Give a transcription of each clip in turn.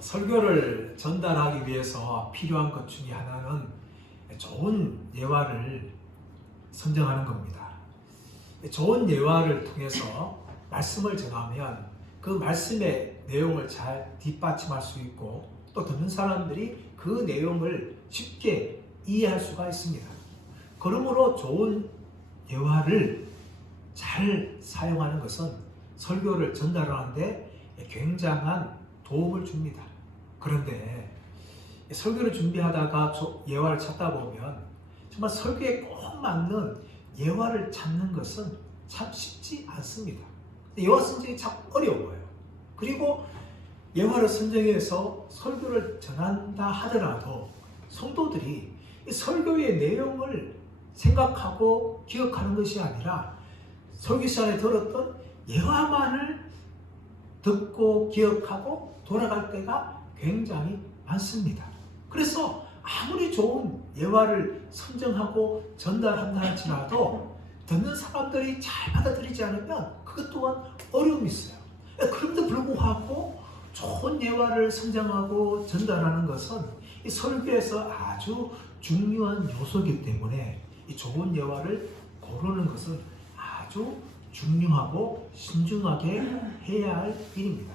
설교를 전달하기 위해서 필요한 것 중에 하나는 좋은 예화를 선정하는 겁니다. 좋은 예화를 통해서 말씀을 전하면 그 말씀의 내용을 잘 뒷받침할 수 있고 또 듣는 사람들이 그 내용을 쉽게 이해할 수가 있습니다. 그러므로 좋은 예화를 잘 사용하는 것은 설교를 전달하는데 굉장한 도움을 줍니다. 그런데 설교를 준비하다가 예화를 찾다 보면 정말 설교에 꼭 맞는 예화를 찾는 것은 참 쉽지 않습니다. 예화 선정이 참 어려워요. 그리고 예화를 선정해서 설교를 전한다 하더라도 성도들이 이 설교의 내용을 생각하고 기억하는 것이 아니라 설교 시간에 들었던 예화만을 듣고 기억하고 돌아갈 때가 굉장히 많습니다. 그래서 아무리 좋은 예화를 선정하고 전달한다 할지라도 듣는 사람들이 잘 받아들이지 않으면 그것 또한 어려움이 있어요. 그럼에도 불구하고 좋은 예화를 선정하고 전달하는 것은 이 설교에서 아주 중요한 요소이기 때문에 이 좋은 예화를 고르는 것은 아주 중요하고 신중하게 해야 할 일입니다.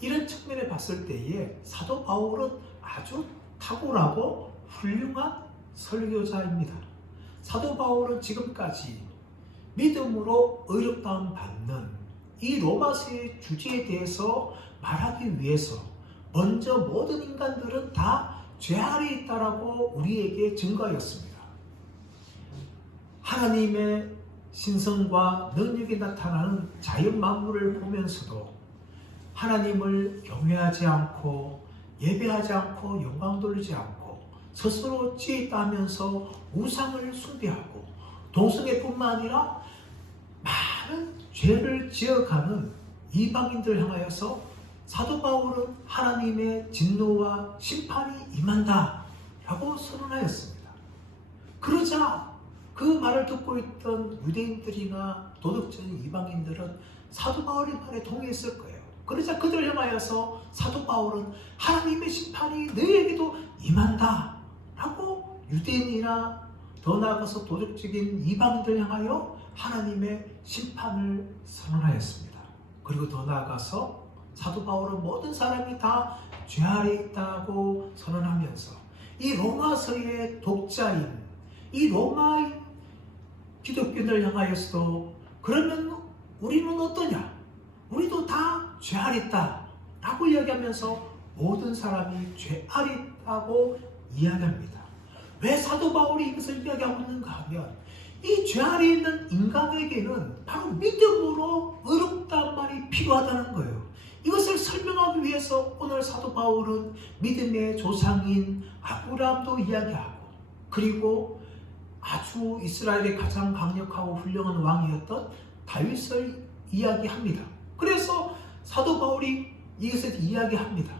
이런 측면에 봤을 때에 사도 바울은 아주 탁월하고 훌륭한 설교자입니다. 사도 바울은 지금까지 믿음으로 의롭다함 받는 이 로마서의 주제에 대해서 말하기 위해서 먼저 모든 인간들은 다 죄 아래 있다라고 우리에게 증거하였습니다. 하나님의 신성과 능력이 나타나는 자연 만물을 보면서도 하나님을 경외하지 않고 예배하지 않고 영광 돌리지 않고 스스로 지혜 있다 하면서 우상을 숭배하고 동성애뿐만 아니라 많은 죄를 지어가는 이방인들 향하여서 사도 바울은 하나님의 진노와 심판이 임한다 라고 선언하였습니다. 그러자 그 말을 듣고 있던 유대인들이나 도덕적인 이방인들은 사도 바울의 말에 동의했을 거예요. 그러자 그들을 향하여서 사도 바울은 하나님의 심판이 너희에게도 임한다 라고 유대인이나 더 나아가서 도덕적인 이방인들 향하여 하나님의 심판을 선언하였습니다. 그리고 더 나아가서 사도 바울은 모든 사람이 다 죄 아래 있다고 선언하면서 이 로마서의 독자인 이 로마의 기독교인을 향하여서도 그러면 우리는 어떠냐? 우리도 다 죄 아래 있다 라고 이야기하면서 모든 사람이 죄 아래 있다고 이야기합니다. 왜 사도 바울이 이것을 이야기하고 있는가 하면 이 죄 아래 있는 인간에게는 바로 믿음으로 의롭다는 말이 필요하다는 거예요. 이것을 설명하기 위해서 오늘 사도 바울은 믿음의 조상인 아브라함도 이야기하고 그리고 아주 이스라엘의 가장 강력하고 훌륭한 왕이었던 다윗을 이야기합니다. 그래서 사도 바울이 이것을 이야기합니다.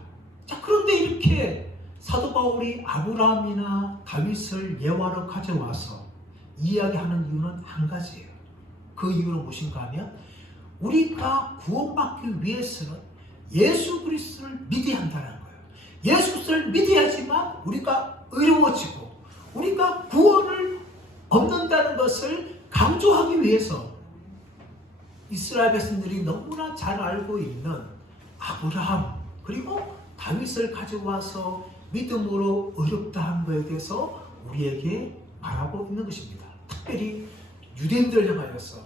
자, 그런데 이렇게 사도 바울이 아브라함이나 다윗을 예화로 가져와서 이야기하는 이유는 한 가지예요. 그 이유는 무엇인가 하면 우리가 구원받기 위해서는 예수 그리스도를 믿어야 한다는 거예요. 예수 그리스도를 믿어야지만 우리가 의로워지고 우리가 구원을 얻는다는 것을 강조하기 위해서 이스라엘 백성들이 너무나 잘 알고 있는 아브라함 그리고 다윗을 가져와서 믿음으로 의롭다한 것에 대해서 우리에게 말하고 있는 것입니다. 특별히 유대인들을 향하여서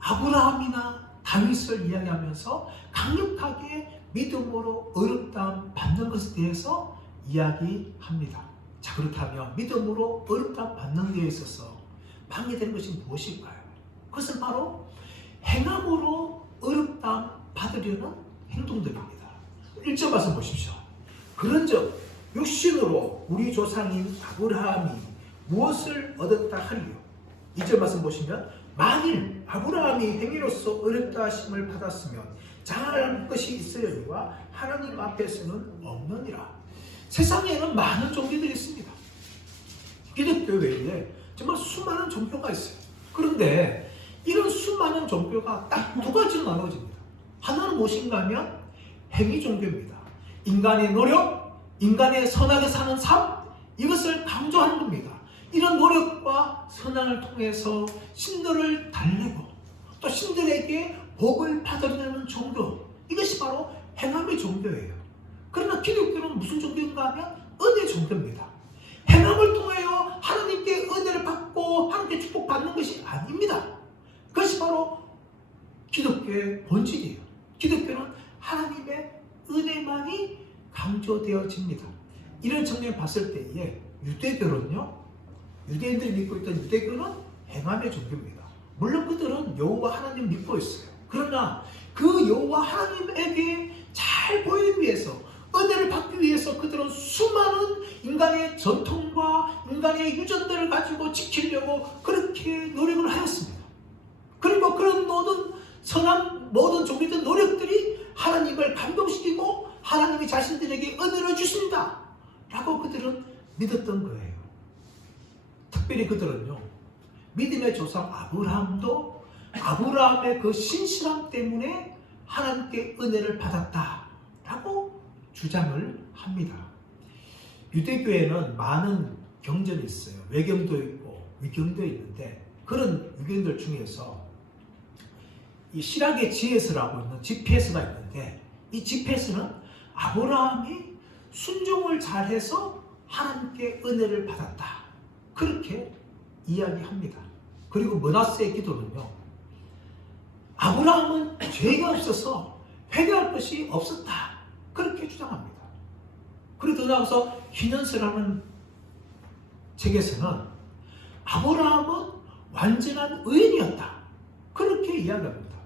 아브라함이나 다윗을 이야기하면서 강력하게 믿음으로 의롭다함 받는 것에 대해서 이야기합니다. 자, 그렇다면 믿음으로 의롭다함 받는 데 있어서 방해되는 것이 무엇일까요? 그것은 바로 행함으로 의롭다함 받으려는 행동들입니다. 1절 말씀 보십시오. 그런즉 육신으로 우리 조상인 아브라함이 무엇을 얻었다 하리요? 2절 말씀 보시면 만일 아브라함이 행위로서 의롭다 하심을 받았으면 장할 것이 있으려니와 하나님 앞에서는 없느니라. 세상에는 많은 종교들이 있습니다. 기독교 외에 정말 수많은 종교가 있어요. 그런데 이런 수많은 종교가 딱 두 가지로 나눠집니다. 하나는 무엇인가 하면 행위 종교입니다. 인간의 노력, 인간의 선하게 사는 삶, 이것을 강조하는 겁니다. 이런 노력과 선행을 통해서 신들을 달래고 또 신들에게 복을 받으려는 종교, 이것이 바로 행함의 종교예요. 그러나 기독교는 무슨 종교인가 하면 은혜 종교입니다. 행함을 통하여 하나님께 은혜를 받고 하나님께 축복받는 것이 아닙니다. 그것이 바로 기독교의 본질이에요. 기독교는 하나님의 은혜만이 강조되어집니다. 이런 측면을 봤을 때에 유대교는요, 유대인들이 믿고 있던 유대교는 행함의 종교입니다. 물론 그들은 여호와 하나님 믿고 있어요. 그러나 그 여호와 하나님에게 잘 보이기 위해서, 은혜를 받기 위해서 그들은 수많은 인간의 전통과 인간의 유전들을 가지고 지키려고 그렇게 노력을 하였습니다. 그리고 그런 모든 선한 모든 종교적 노력들이 하나님을 감동시키고 하나님이 자신들에게 은혜를 주신다 라고 그들은 믿었던 거예요. 특별히 그들은요, 믿음의 조상 아브라함도 아브라함의 그 신실함 때문에 하나님께 은혜를 받았다라고 주장을 합니다. 유대교에는 많은 경전이 있어요. 외경도 있고 위경도 있는데, 그런 위경들 중에서 이 실학의 지혜서라고 있는 지폐서가 있는데, 이 지폐서는 아브라함이 순종을 잘해서 하나님께 은혜를 받았다, 그렇게 이야기합니다. 그리고 므낫세의 기도는요, 아브라함은 죄가 없어서 회개할 것이 없었다, 그렇게 주장합니다. 그리고 나서 희년서라는 책에서는 아브라함은 완전한 의인이었다, 그렇게 이야기합니다.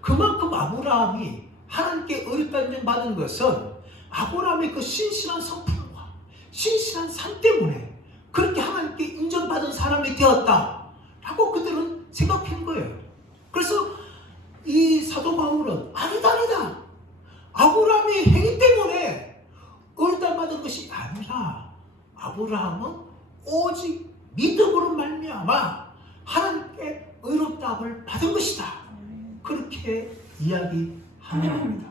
그만큼 아브라함이 하나님께 의롭다 인정받은 것은 아브라함의 그 신실한 성품과 신실한 삶 때문에 그렇게 하나님께 인정받은 사람이 되었다라고 그들은 생각한 거예요. 그래서 이 사도 바울은 아니다, 아브라함의 행위 때문에 의롭다 받은 것이 아니라 아브라함은 오직 믿음으로 말미암아 하나님께 의롭다함을 받은 것이다, 그렇게 이야기하는 겁니다.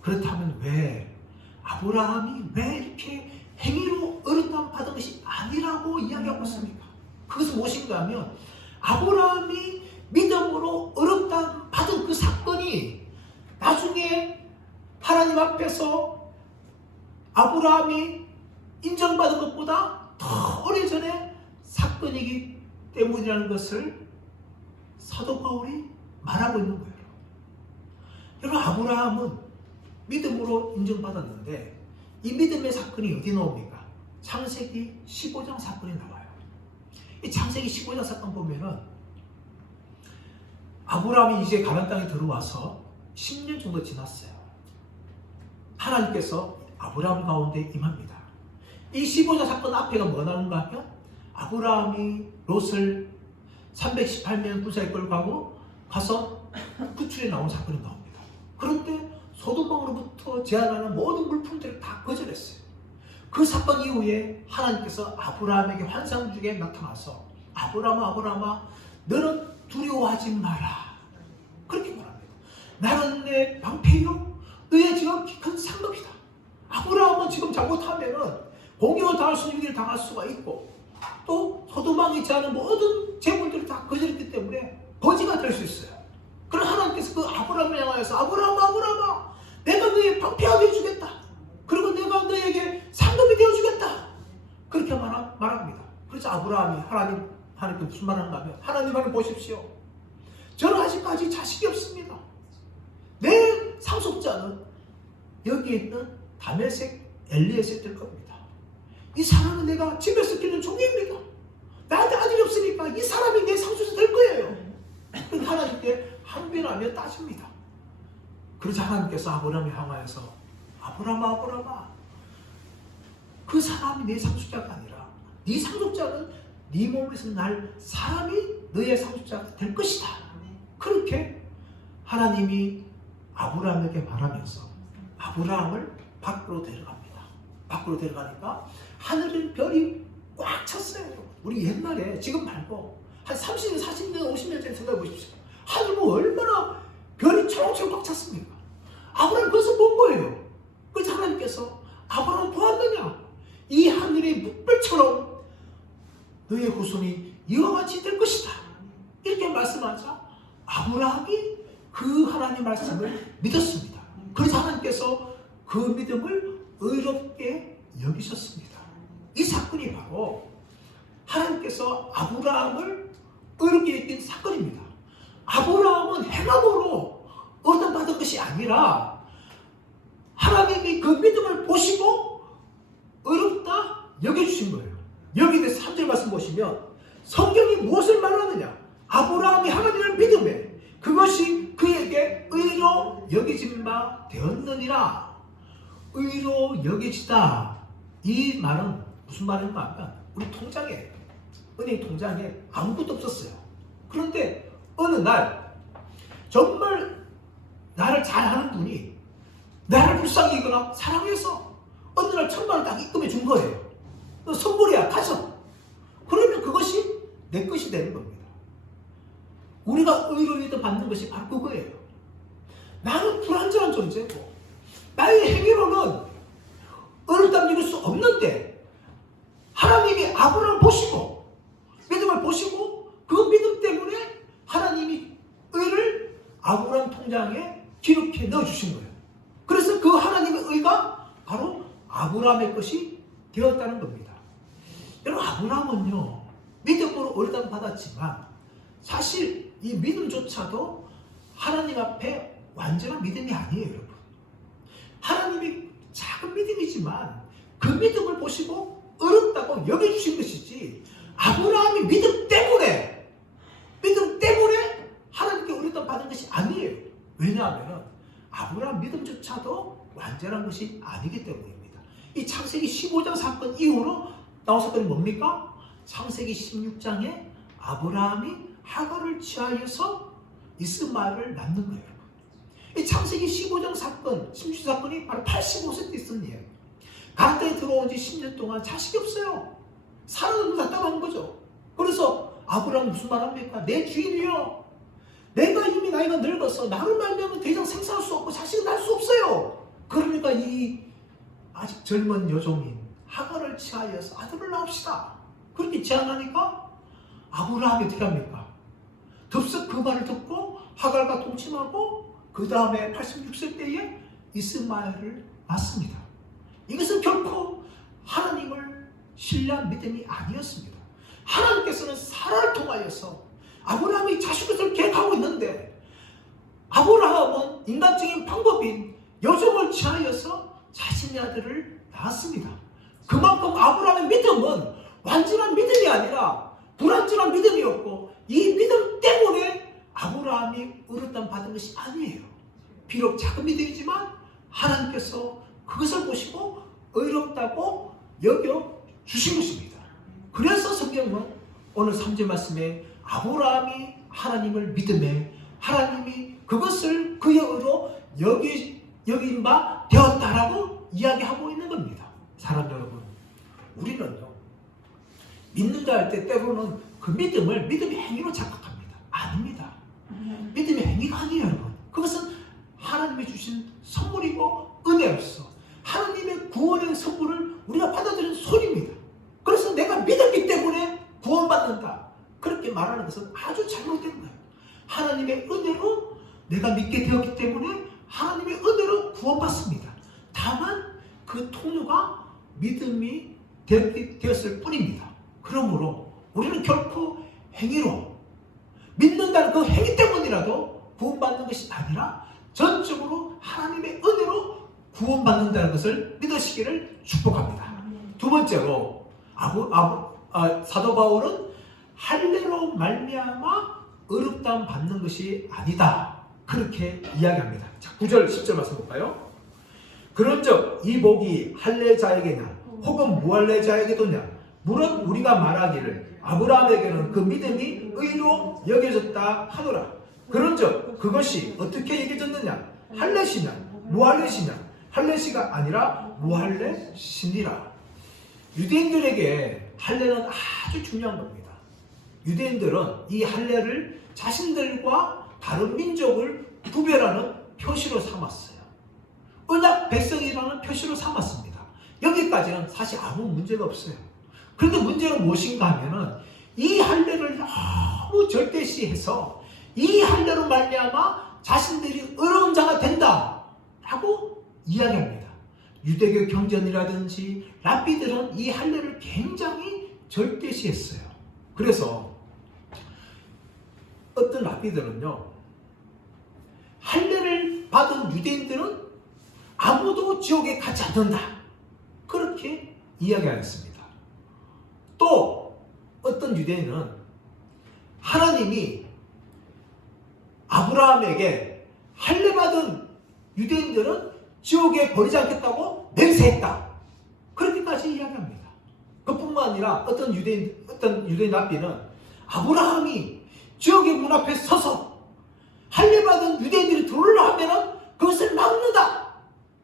그렇다면 왜 아브라함이 왜 이렇게 행위로 의롭다함을 받은 것이 아니라고 이야기하고 있습니까? 그것은 무엇인가 하면 아브라함이 믿음으로 의롭다함을 받은 그 사건이 나중에 하나님 앞에서 아브라함이 인정받은 것보다 더 오래전에 사건이기 때문이라는 것을 사도 바울이 말하고 있는 거예요. 여러분, 아브라함은 믿음으로 인정받았는데 이 믿음의 사건이 어디 나옵니까? 창세기 15장 사건이 나와요. 이 창세기 15장 사건 보면은 아브라함이 이제 가나안 땅에 들어와서 10년 정도 지났어요. 하나님께서 아브라함 가운데 임합니다. 이 15장 사건 앞에가 뭐 나오는가 하면 아브라함이 롯을 318년 군사에 끌고 가서 구출에 나온 사건이 나옵니다. 그런데 소돔방으로부터 제한하는 모든 물품들을 다 거절했어요. 그 사건 이후에 하나님께서 아브라함에게 환상 중에 나타나서 아브라함아 너는 두려워하지 마라, 그렇게 말합니다. 나는 내 방패요 너의 지금 큰 상급이다. 아브라함은 지금 잘못하면은 공경을 당할 수 있는 일을 당할 수가 있고 또 소돔방에 제한하는 모든 재물들을 다 거절했기 때문에 거지가 될 수 있어요. 그럼 하나님께서 그 아브라함을 향하여서 아브라함아 내가 너의 방패가 되어주겠다, 그리고 내가 너에게 상급이 되어주겠다, 그렇게 말합니다. 그래서 아브라함이 하나님께 무슨 말을 하는가 하면 하나님 보십시오, 저는 아직까지 자식이 없습니다. 내 상속자는 여기에 있는 다메섹 엘리에셀 될 겁니다. 이 사람은 내가 집에서 키우는 종입니다. 나한테 아들이 없으니까 이 사람이 내 상속자 될 거예요. 하나님께 항변하며 따집니다. 그러자 하나님께서 아브라함을 향하여서 아브라함아 그 사람이 내 상속자가 아니라 네 상속자는 네 몸에서 날 사람이 너의 상속자가 될 것이다, 그렇게 하나님이 아브라함에게 말하면서 아브라함을 밖으로 데려갑니다. 밖으로 데려가니까 하늘은 별이 꽉 찼어요. 우리 옛날에 지금 말고 한 30년, 40년, 50년 전에 생각해 보십시오. 하늘 뭐 얼마나 별이 초록초록 꽉 찼습니까? 아브라함 그것을 본 거예요. 그래서 하나님께서 아브라함을 보았느냐? 이 하늘의 묵별처럼 너의 후손이 이와 같이 될 것이다. 이렇게 말씀하자 아브라함이 그 하나님의 말씀을 믿었습니다. 그래서 하나님께서 그 믿음을 의롭게 여기셨습니다. 이 사건이 바로 하나님께서 아브라함을 의롭게 여긴 사건입니다. 아브라함은 행함으로 얻어받은 것이 아니라 하나님이 그 믿음을 보시고 의롭다 여겨주신 거예요. 여기 대해서 3절 말씀 보시면 성경이 무엇을 말하느냐? 아브라함이 하나님을 믿음에 그것이 그에게 의로 여겨진 바 되었느니라. 의로 여겨지다. 이 말은 무슨 말인가 하면 우리 통장에, 은행 통장에 아무것도 없었어요. 그런데 어느 날 정말 나를 잘하는 분이 나를 불쌍히 여기거나 사랑해서 어느 날 1,000만 원 딱 입금해 준 거예요. 선물이야, 가져. 그러면 그것이 내 것이 되는 겁니다. 우리가 의로를 받는 것이 바로 그거예요. 나는 불완전한 존재고 나의 행위로는 의롭다는 이룰 수 없는데 하나님이 아브라함을 보시고 믿음을 보시고 그 믿음 때문에 하나님이 의를 아브라함 통장에 기록해 넣어주신 거예요. 그래서 그 하나님의 의가 바로 아브라함의 것이 되었다는 겁니다. 여러분, 아브라함은요 믿음으로 의롭다는 받았지만 사실 이 믿음조차도 하나님 앞에 완전한 믿음이 아니에요. 여러분, 하나님이 작은 믿음이지만 그 믿음을 보시고 의롭다고 여겨주신 것이지 아브라함이 믿음 때문에 하나님께 의롭다고 받은 것이 아니에요. 왜냐하면 아브라함 믿음조차도 완전한 것이 아니기 때문입니다. 이 창세기 15장 사건 이후로 나온 사건이 뭡니까? 창세기 16장에 아브라함이 하갈을 취하여서 이스마엘을 낳는 거예요. 이 창세기 15장 사건, 16장 사건이 바로 85세 때 있었던 일이에요. 가나안에 들어온 지 10년 동안 자식이 없어요. 사람은 답답한 거죠. 그래서 아브라함은 무슨 말 합니까? 내 주인이요, 내가 이미 나이가 늙어서 나를 말미암아 더 이상 생산할 수 없고 자식을 낳을 수 없어요. 그러니까 이 아직 젊은 여종인 하갈을 취하여서 아들을 낳읍시다. 그렇게 제안하니까 아브라함이 어떻게 합니까? 덥석 그 말을 듣고 하갈과 동침하고 그 다음에 86세 때에 이스마엘을 낳습니다. 이것은 결코 하나님을 신뢰한 믿음이 아니었습니다. 하나님께서는 사라를 통하여서 아브라함이 자식을 계획하고 있는데 아브라함은 인간적인 방법인 여종을 취하여서 자신의 아들을 낳았습니다. 그만큼 아브라함의 믿음은 완전한 믿음이 아니라 불완전한 믿음이었고 이 믿음 때문에 아브라함이 의롭다함 받은 것이 아니에요. 비록 작은 믿음이지만 하나님께서 그것을 보시고 의롭다고 여겨주신 것입니다. 그래서 성경은 오늘 3절 말씀에 아브라함이 하나님을 믿음에 하나님이 그것을 그의 의로 여긴 바 되었다라고 이야기하고 있는 겁니다. 사람 여러분, 우리는요 믿는다 할 때 때로는 그 믿음을 믿음의 행위로 착각합니다. 아닙니다. 믿음의 행위가 아니에요. 여러분, 그것은 하나님이 주신 선물이고 은혜로서 하나님의 구원의 선물을 우리가 받아들이는 손입니다. 그래서 내가 믿었기 때문에 구원받는다, 그렇게 말하는 것은 아주 잘못된 거예요. 하나님의 은혜로 내가 믿게 되었기 때문에 하나님의 은혜로 구원받습니다. 다만 그 통로가 믿음이 되었을 뿐입니다. 그러므로 우리는 결코 행위로 믿는다는 그 행위 때문이라도 구원받는 것이 아니라 전적으로 하나님의 은혜로 구원받는다는 것을 믿으시기를 축복합니다. 두 번째로 사도 바울은 할례로 말미암아 의롭다함 받는 것이 아니다, 그렇게 이야기합니다. 자, 9절 10절 말씀 볼까요? 그런즉 이 복이 할례자에게냐 혹은 무할례자에게도냐, 물은 우리가 말하기를 아브라함에게는 그 믿음이 의로 여겨졌다 하노라. 그런즉 그것이 어떻게 여겨졌느냐? 할례시냐 무할례시냐? 할례시가 아니라 무할례시니라. 유대인들에게 할례는 아주 중요한 겁니다. 유대인들은 이 할례를 자신들과 다른 민족을 구별하는 표시로 삼았어요. 언약 백성이라는 표시로 삼았습니다. 여기까지는 사실 아무 문제가 없어요. 그런데 문제는 무엇인가 하면은 이 할례를 너무 절대시해서 이 할례로 말미암아 자신들이 의로운 자가 된다라고 이야기합니다. 유대교 경전이라든지 랍비들은 이 할례를 굉장히 절대시했어요. 그래서 어떤 랍비들은요, 할례를 받은 유대인들은 아무도 지옥에 가지 않는다, 그렇게 이야기하였습니다. 또 어떤 유대인은 하나님이 아브라함에게 할례 받은 유대인들은 지옥에 버리지 않겠다고 맹세했다, 그렇게까지 이야기합니다. 그뿐만 아니라 어떤 유대인 랍비는 아브라함이 지옥의 문 앞에 서서 할례 받은 유대인들이 들어오려 하면은 그것을 막는다,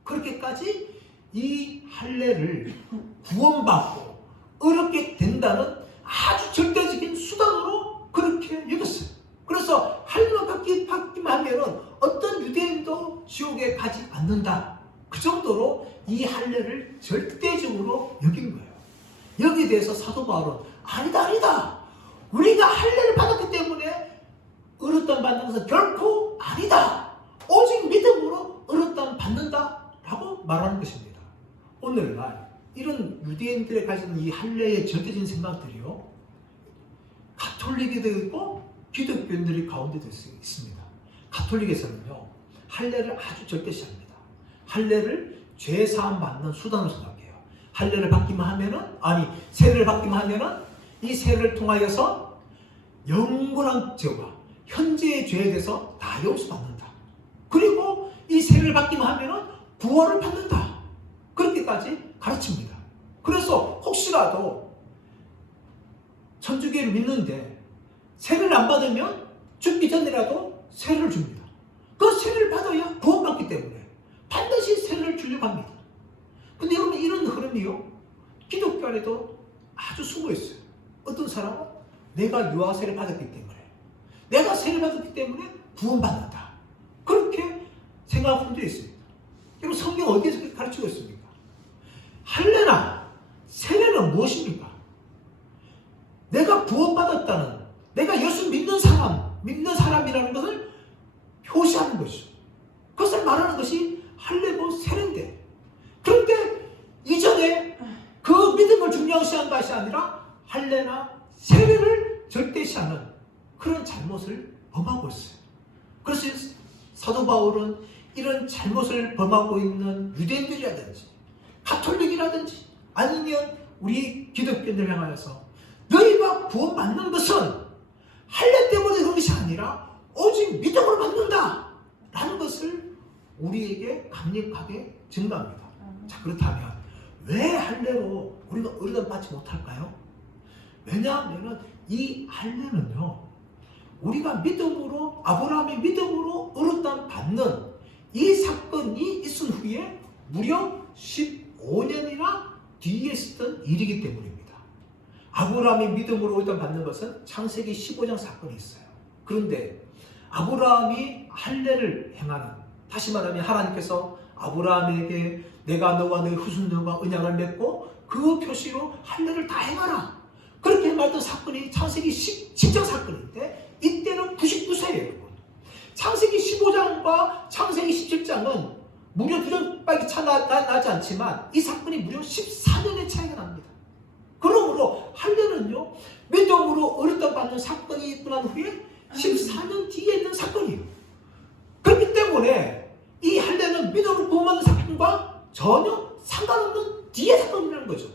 그렇게까지 이 할례를 구원받고 어렵게 된다는 아주 절대적인 수단으로 그렇게 여겼어요. 그래서 할례만 받기만 하면은 어떤 유대인도 지옥에 가지 않는다, 그 정도로 이 할례를 절대적으로 여긴 거예요. 여기에 대해서 사도 바울은 아니다, 우리가 할례를 받았기 때문에 의롭다함 받는 것은 결코 아니다, 오직 믿음으로 의롭다함 받는다 라고 말하는 것입니다. 오늘날 이런 유대인들이 가지는 이 할례의 절대적인 생각들이요, 가톨릭에도 있고 기독교인들이 가운데도 있습니다. 가톨릭에서는요, 할례를 아주 절대시합니다. 할례를 죄사함 받는 수단으로 생각해요. 할례를 받기만 하면은, 세례를 받기만 하면은 이 세례를 통하여서 영원한 죄와 현재의 죄에 대해서 다 용서받는다. 그리고 이 세례를 받기만 하면은 구원을 받는다, 그렇게까지 가르칩니다. 그래서 혹시라도 천주교를 믿는데 세례를 안 받으면 죽기 전이라도 세례를 줍니다. 그 세례를 받아야 구원받기 때문에 반드시 세례를 주려고 합니다. 근데 여러분, 이런 흐름이요, 기독교 안에도 아주 숨어 있어요. 어떤 사람은 내가 유아 세례를 받았기 때문에, 내가 세례를 받았기 때문에 구원받는다, 그렇게 생각하는 분들이 있습니다. 여러분, 성경 어디에서 그렇게 가르치고 있습니까? 할례나 세례는 무엇입니까? 내가 구원받았다는, 내가 예수 믿는 사람이라는 것을 표시하는 것이죠. 그것을 말하는 것이 할례고 세례인데, 그런데 이전에 그 믿음을 중요시한 것이 아니라 할례나 세례를 절대시하는 그런 잘못을 범하고 있어요. 그래서 사도 바울은 이런 잘못을 범하고 있는 유대인들이라든지 가톨릭이라든지 아니면 우리 기독교인들 향하여서 너희가 구원받는 것은 할례 때문에 그런 것이 아니라 오직 믿음으로 받는다 라는 것을 우리에게 강력하게 증가합니다. 자, 그렇다면 왜 할례로 우리가 의롭다함 받지 못할까요? 왜냐하면 이 할례는요, 우리가 믿음으로, 아브라함의 믿음으로 의롭다함 받는 이 사건이 있은 후에 무려 15년이나 뒤에 있었던 일이기 때문입니다. 아브라함이 믿음으로 의롭다함 받는 것은 창세기 15장 사건이 있어요. 그런데 아브라함이 할례를 행하는, 다시 말하면 하나님께서 아브라함에게 내가 너와 너의 후손들과 언약을 맺고 그 표시로 할례를 다 행하라, 그렇게 말했던 사건이 창세기 10장 사건인데, 이때는 99세예요. 여러분. 창세기 15장과 창세기 17장은 무려 2년밖에 차 나지 않지만 이 사건이 무려 14년의 차이가 납니다. 그러므로 할례는요, 믿음으로 의롭다함 받는 사건이 있고 난 후에 14년 뒤에 있는 사건이에요. 그렇기 때문에 이 할례는 믿음으로 구원받는 사건과 전혀 상관없는 뒤의 사건이라는 거죠.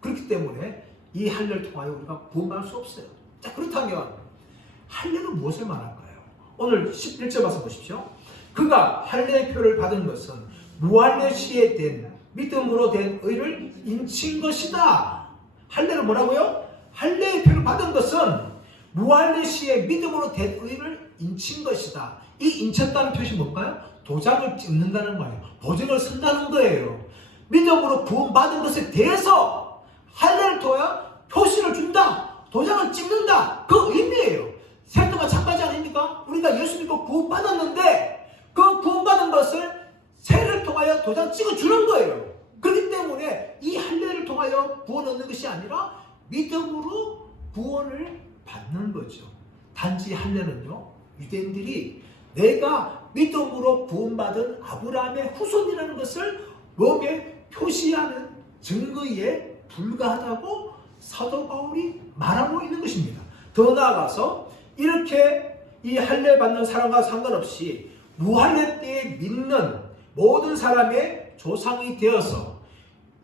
그렇기 때문에 이 할례를 통하여 우리가 구원받을 수 없어요. 자, 그렇다면 할례는 무엇을 말할까요? 오늘 11절 봐서 보십시오. 그가 할례의 표를 받은 것은 무할례 시에 된 믿음으로 된 의를 인친 것이다. 할례는 뭐라고요? 할례의 표를 받은 것은 무할례 시에 믿음으로 된 의를 인친 것이다. 이 인쳤다는 표시 뭔가요? 도장을 찍는다는 거예요. 보증을 쓴다는 거예요. 믿음으로 구원받은 것에 대해서 할례를 통하여 표시를 준다, 도장을 찍는다, 그 의미예요. 세트가 착하지 아닙니까? 우리가 예수 믿고 구원받았는데 그 구원받은 것을 세례를 통하여 도장 찍어주는 거예요. 그렇기 때문에 이 할례를 통하여 구원 얻는 것이 아니라 믿음으로 구원을 받는 거죠. 단지 할례는요, 유대인들이 내가 믿음으로 구원받은 아브라함의 후손이라는 것을 몸에 표시하는 증거에 불과하다고 사도 바울이 말하고 있는 것입니다. 더 나아가서 이렇게 이 할례 받는 사람과 상관없이 무할례 때에 믿는 모든 사람의 조상이 되어서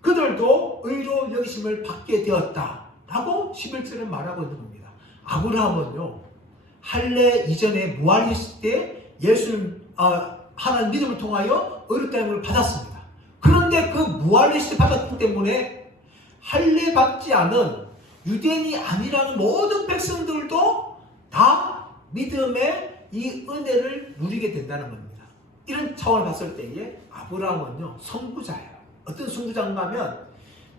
그들도 의로 여기심을 받게 되었다라고 11절에 말하고 있는 겁니다. 아브라함은요, 할례 이전에 무할례 때 예수님 하나님 믿음을 통하여 의롭다임을 받았습니다. 그런데 그 무할례 때 받았기 때문에 할례 받지 않은 유대인이 아니라는 모든 백성들도 다 믿음의 이 은혜를 누리게 된다는 겁니다. 이런 차원을 봤을 때에 아브라함은요, 선구자예요. 어떤 선구자인가 하면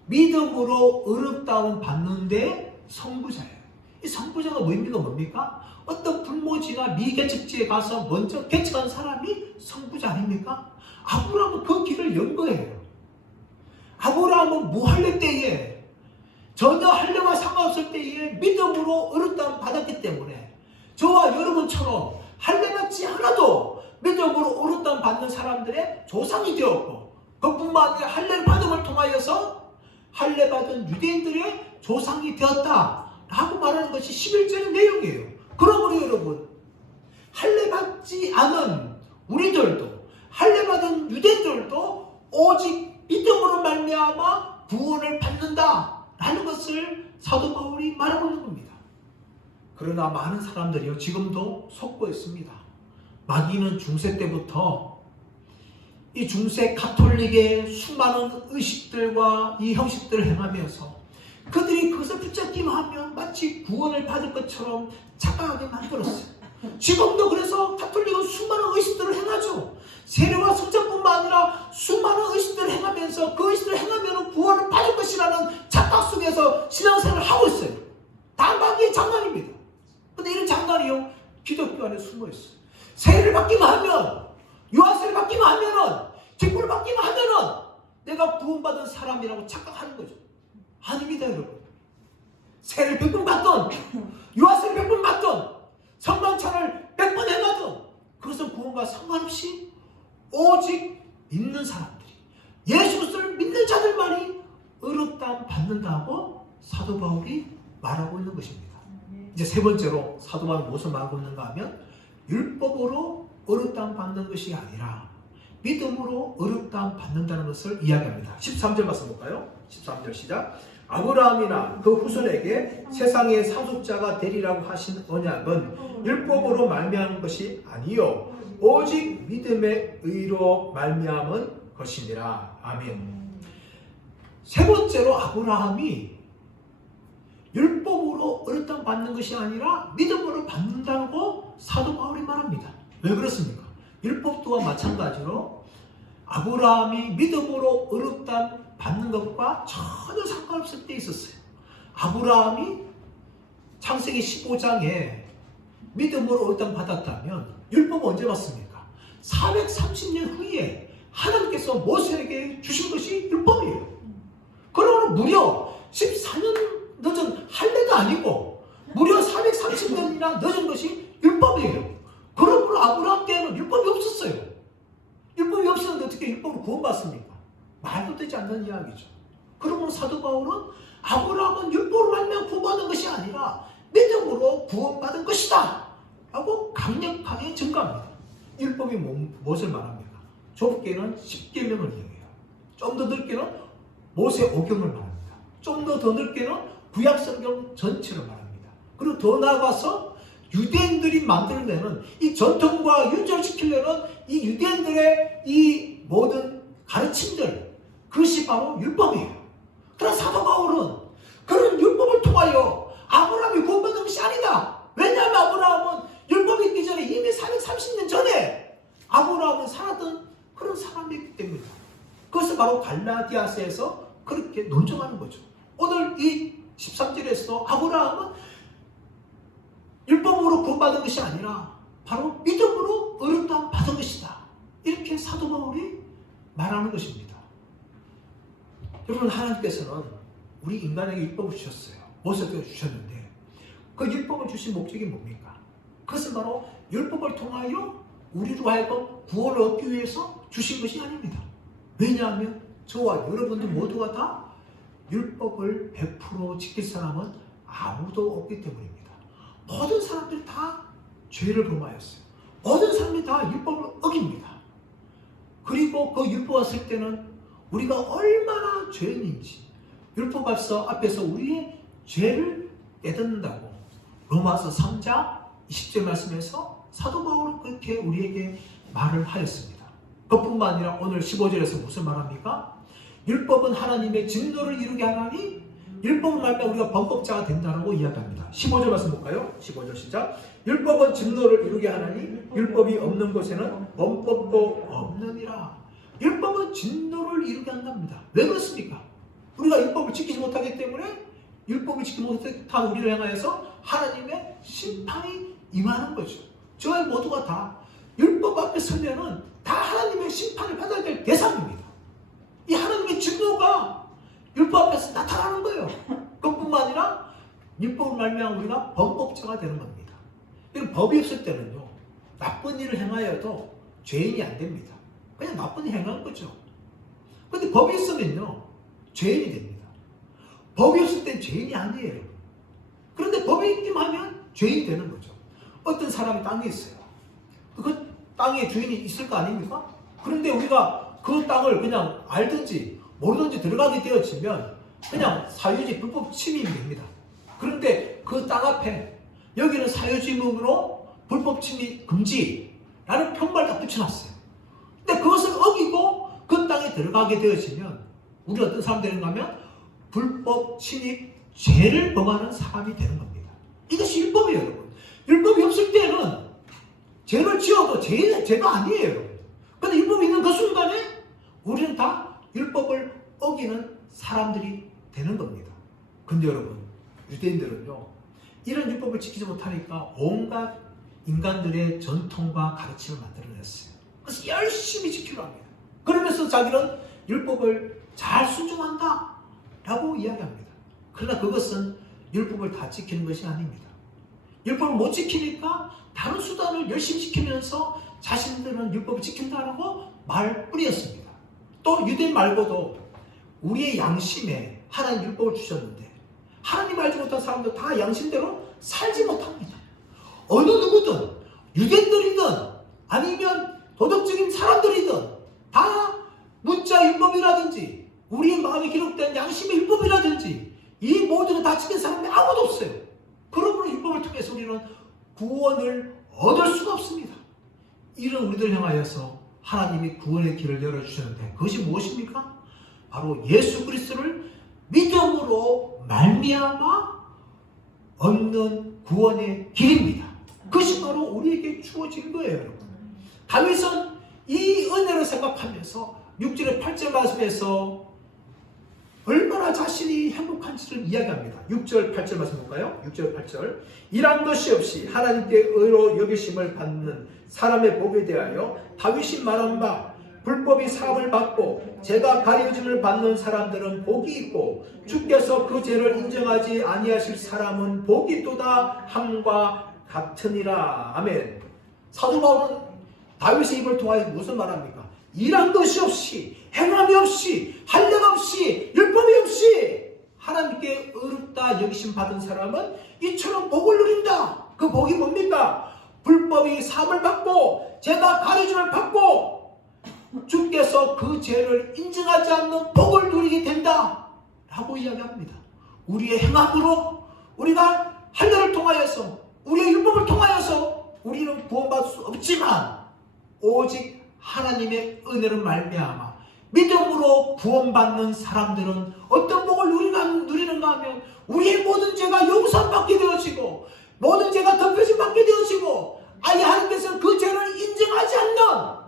믿음으로 의롭다움 받는데 선구자예요. 이 선구자가 뭡니까? 어떤 불모지나 미개척지에 가서 먼저 개척한 사람이 선구자 아닙니까? 아브라함은 그 길을 연 거예요. 아브라함은 무할례 때에 전혀 할례와 상관없을 때에 믿음으로 의롭다움 받았기 때문에 저와 여러분처럼 할례 받지 않아도 믿음으로 의롭다움 받는 사람들의 조상이 되었고, 그뿐만 아니라 할례를 받음을 통하여서 할례 받은 유대인들의 조상이 되었다라고 말하는 것이 11절의 내용이에요. 그러므로 여러분, 할례 받지 않은 우리들도, 할례 받은 유대인들도 오직 믿음으로 말미암아 구원을 받는다라는 것을 사도 바울이 말하고 있는 겁니다. 그러나 많은 사람들이요, 지금도 속고 있습니다. 마귀는 중세 때부터 이 중세 가톨릭의 수많은 의식들과 이 형식들을 행하면서 그들이 그것을 붙잡기만 하면 마치 구원을 받을 것처럼 착각하게 만들었어요. 지금도 그래서 가톨릭은 수많은 의식들을 행하죠. 세례와 성찬뿐만 아니라 수많은 의식들을 행하면서 그 의식들을 행하면 구원을 받을 것이라는 착각 속에서 신앙생활을 하고 있어요. 다 마귀의 장난입니다. 근데 이런 장난이요, 기독교 안에 숨어 있어요. 세례를 받기만 하면, 유아세를 받기만 하면은, 직분을 받기만 하면은 내가 구원받은 사람이라고 착각하는 거죠. 아닙니다, 여러분. 세례를 100번 받든, 유아세를 100번 받든, 성만찬을 100번 해가든 그것은 구원과 상관없이 오직 믿는 사람들이, 예수 그리스도를 믿는 자들만이 의롭다함 받는다고 사도 바울이 말하고 있는 것입니다. 이제 세 번째로 사도 바울이 무엇을 말하고 있는가 하면, 율법으로 의롭다함 받는 것이 아니라 믿음으로 의롭다함 받는다는 것을 이야기합니다. 13절 말씀 볼까요? 13절 시작. 아브라함이나 그 후손에게 세상의 상속자가 되리라고 하신 언약은 율법으로 말미암은 것이 아니요 오직 믿음의 의로 말미암은 것이니라. 아멘. 세 번째로 아브라함이 율법으로 의롭다함 받는 것이 아니라 믿음으로 받는다고 사도 바울이 말합니다. 왜 그렇습니까? 율법 또한 마찬가지로 아브라함이 믿음으로 의롭다함 받는 것과 전혀 상관없을 때 있었어요. 아브라함이 창세기 15장에 믿음으로 의롭다함 받았다면 율법은 언제 받습니까? 430년 후에 하나님께서 모세에게 주신 것이 율법이에요. 그러므로 무려 14년 늦은 할례도 아니고 무려 430년이나 늦은 것이 율법이에요. 그러므로 아브라함 때에는 율법이 없었어요. 율법이 없었는데 어떻게 율법을 구원받습니까? 말도 되지 않는 이야기죠. 그러므로 사도 바울은 아브라함은 율법으로 말미암아 구원받은 것이 아니라 믿음으로 구원받은 것이다 라고 강력하게 증거합니다. 율법이 무엇을 말합니까? 좁게는 10계명을 이야기해요. 좀 더 넓게는 모세 오경을 말합니다. 좀 더 넓게는 구약성경 전체를 말합니다. 그리고 더 나아가서 유대인들이 만들어내는 이 전통과 유지시키려는 이 유대인들의 이 모든 가르침들, 그것이 바로 율법이에요. 그러나 사도 바울은 그런 율법을 통하여 아브라함이 구원받은 것이 아니다. 왜냐하면 아브라함은 율법이 있기 전에 이미 430년 전에 아브라함은 살았던 그런 사람이기 때문이다. 그것을 바로 갈라디아서에서 그렇게 논증하는 거죠. 오늘 이 13절에서도 아브라함은 율법으로 구원받은 것이 아니라 바로 믿음으로 의롭다함 받은 것이다. 이렇게 사도 바울이 말하는 것입니다. 여러분, 하나님께서는 우리 인간에게 율법을 주셨어요. 모세도 주셨는데 그 율법을 주신 목적이 뭡니까? 그것은 바로 율법을 통하여 우리로 하여금 구원을 얻기 위해서 주신 것이 아닙니다. 왜냐하면 저와 여러분들 모두가 다 율법을 100% 지킬 사람은 아무도 없기 때문입니다. 모든 사람들이 다 죄를 범하였어요. 모든 사람들이 다 율법을 어깁니다. 그리고 그 율법 왔을 때는 우리가 얼마나 죄인인지 율법 앞에서 우리의 죄를 깨닫는다고 로마서 3장 20절 말씀에서 사도 바울은 그렇게 우리에게 말을 하였습니다. 그뿐만 아니라 오늘 15절에서 무슨 말합니까? 율법은 하나님의 진노를 이루게 하나니 율법을 말하면 우리가 범법자가 된다고 이야기합니다. 15절 말씀 볼까요? 15절 시작. 율법은 진노를 이루게 하나니 율법이 없는 곳에는 범법도 없느니라. 율법은 진노를 이루게 한답니다. 왜 그렇습니까? 우리가 율법을 지키지 못하기 때문에 율법을 지키지 못한 우리를 향하여서 하나님의 심판이 임하는 거죠. 저희 모두가 다 율법 앞에 서면은 다 하나님의 심판을 받아야 될 대상입니다. 이 하나님의 진노가 율법 앞에서 나타나는 거예요. 그뿐만 아니라 율법을 말미암아 우리가 범법자가 되는 겁니다. 법이 없을 때는요, 나쁜 일을 행하여도 죄인이 안 됩니다. 그냥 나쁜 일 행한 거죠. 그런데 법이 있으면요, 죄인이 됩니다. 법이 없을 땐 죄인이 아니에요. 그런데 법이 있기만 하면 죄인이 되는 거죠. 어떤 사람이 땅이 있어요. 그 땅에 주인이 있을 거 아닙니까? 그런데 우리가 그 땅을 그냥 알든지 모르든지 들어가게 되어지면 그냥 사유지 불법 침입이 됩니다. 그런데 그 땅 앞에 여기는 사유지목으로 불법 침입 금지라는 표말 딱 붙여놨어요. 근데 그것을 어기고 그 땅에 들어가게 되어지면 우리 어떤 사람 되는가 하면 불법 침입 죄를 범하는 사람이 되는 겁니다. 이것이 율법이에요, 여러분. 율법이 없을 때는 죄를 지어도 죄가 아니에요. 그런데 율법이 있는 그 순간에 우리는 다 율법을 어기는 사람들이 되는 겁니다. 근데 여러분, 유대인들은요, 이런 율법을 지키지 못하니까 온갖 인간들의 전통과 가르침을 만들어냈어요. 그래서 열심히 지키려 합니다. 그러면서 자기는 율법을 잘 순종한다 라고 이야기합니다. 그러나 그것은 율법을 다 지키는 것이 아닙니다. 율법을 못 지키니까 다른 수단을 열심히 지키면서 자신들은 율법을 지킨다라고 말뿐이었습니다. 또 유대인 말고도 우리의 양심에 하나님 율법을 주셨는데 하나님 알지 못한 사람들 다 양심대로 살지 못합니다. 어느 누구든 유대인들이든 아니면 도덕적인 사람들이든 다 문자 율법이라든지 우리의 마음에 기록된 양심의 율법이라든지 이 모든 걸 다 지킨 사람이 아무도 없어요. 그러므로 율법을 통해서 우리는 구원을 얻을 수가 없습니다. 이런 우리들 향하여서 하나님이 구원의 길을 열어주셨는데 그것이 무엇입니까? 바로 예수 그리스도를 믿음으로 말미암아 얻는 구원의 길입니다. 그것이 바로 우리에게 주어진 거예요, 여러분. 다윗은 이 은혜를 생각하면서 6절에 8절 말씀에서 얼마나 자신이 행복한지를 이야기합니다. 6절 8절 말씀 볼까요? 6절 8절. 일한 것이 없이 하나님께 의로 여기심을 받는 사람의 복에 대하여 다윗이 말한 바 불법이 사함을 받고 죄가 가려짐을 받는 사람들은 복이 있고 주께서 그 죄를 인정하지 아니하실 사람은 복이 있도다 함과 같으니라. 아멘. 사도 바울은 다윗의 입을 통하여 무슨 말합니까? 일한 것이 없이 행함이 없이 할례 없이 율법이 없이 하나님께 의롭다 여기심 받은 사람은 이처럼 복을 누린다. 그 복이 뭡니까? 불법이 사함을 받고 죄가 가려짐을 받고 주께서 그 죄를 인정하지 않는 복을 누리게 된다 라고 이야기합니다. 우리의 행함으로 우리가 할례를 통하여서 우리의 율법을 통하여서 우리는 구원받을 수 없지만 오직 하나님의 은혜를 말미암아 믿음으로 구원받는 사람들은 어떤 복을 누리는가 하면 우리의 모든 죄가 용서받게 되어지고 모든 죄가 덮여짐 받게 되어지고 아예 하나님께서는 그 죄를 인정하지 않는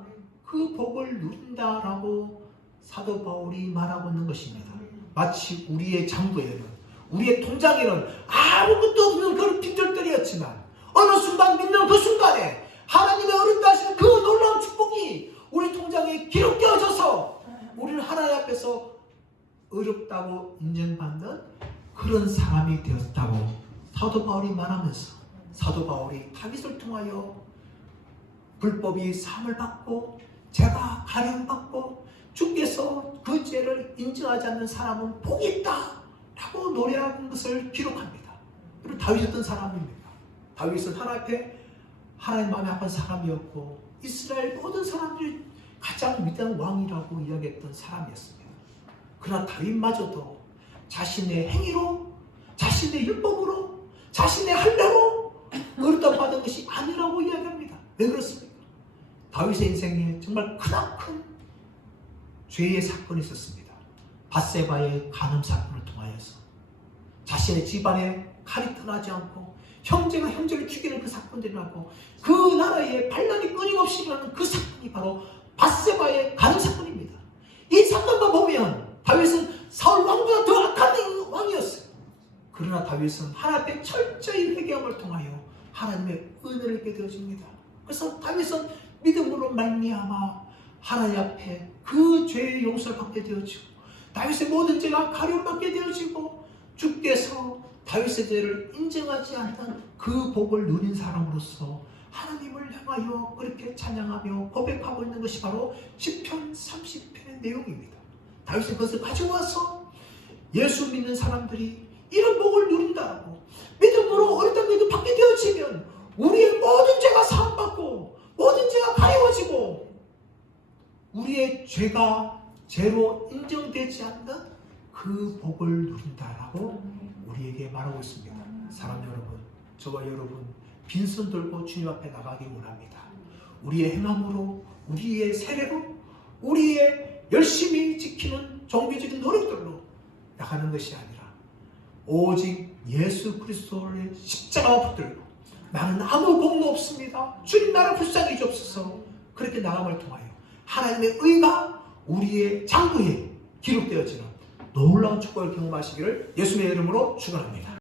그 복을 누린다라고 사도 바울이 말하고 있는 것입니다. 마치 우리의 장부에는 우리의 통장에는 아무것도 없는 그런 빈털터리였지만 어느 순간 믿는 그 순간에 하나님의 어렵다 하시는 그 놀라운 축복이 우리 통장에 기록되어져서 우리는 하나님 앞에서 어렵다고 인정받는 그런 사람이 되었다고 사도 바울이 말하면서, 사도 바울이 다윗을 통하여 불법이 사함을 받고 죄가 가려움받고 주께서 그 죄를 인정하지 않는 사람은 복이 있다 라고 노래하는 것을 기록합니다. 그리고 다윗이 어떤 사람입니까? 다윗은 하나님 앞에 하나님 마음에 아픈 사람이었고 이스라엘 모든 사람들이 가장 위대한 왕이라고 이야기했던 사람이었습니다. 그러나 다윗마저도 자신의 행위로, 자신의 율법으로, 자신의 할례로 어렵다 받은 것이 아니라고 이야기합니다. 왜 그렇습니까? 다윗의 인생에 정말 크나큰 죄의 사건이 있었습니다. 밧세바의 간음 사건을 통하여서 자신의 집안에 칼이 떠나지 않고 형제가 형제를 죽이는 그 사건들이 나고 그 나라에 반란이 끊임없이 일어나는 그 사건이 바로 밧세바의 간음 사건입니다. 이 사건만 보면 다윗은 사울 왕보다 더 악한 왕이었어요. 그러나 다윗은 하나님 앞에 철저히 회개함을 통하여 하나님의 은혜를 입게 되어집니다. 그래서 다윗은 믿음으로 말미암아 하나님 앞에 그 죄의 용서를 받게 되어지고 다윗의 모든 죄가 가려움받게 되어지고 주께서 다윗의 죄를 인정하지 않는 그 복을 누린 사람으로서 하나님을 향하여 그렇게 찬양하며 고백하고 있는 것이 바로 시편 30편의 내용입니다. 다윗은 그것을 가지고 와서 예수 믿는 사람들이 이런 복을 누린다고 믿음으로 어렸던 믿음 받게 되어지면 우리의 모든 죄가 사함받고 모든 죄가 가려워지고 우리의 죄가 죄로 인정되지 않는 그 복을 누린다라고 우리에게 말하고 있습니다. 사랑하는 여러분, 저와 여러분 빈손 들고 주님 앞에 나가기 원합니다. 우리의 행함으로, 우리의 세례로, 우리의 열심히 지키는 종교적인 노력들로 나가는 것이 아니라 오직 예수 그리스도의 십자가와 붙들고 나는 아무 복도 없습니다. 주님 나를 불쌍히 주옵소서. 그렇게 나감을 통하여 하나님의 의가 우리의 장부에 기록되어지는 놀라운 축복을 경험하시기를 예수님의 이름으로 축원합니다.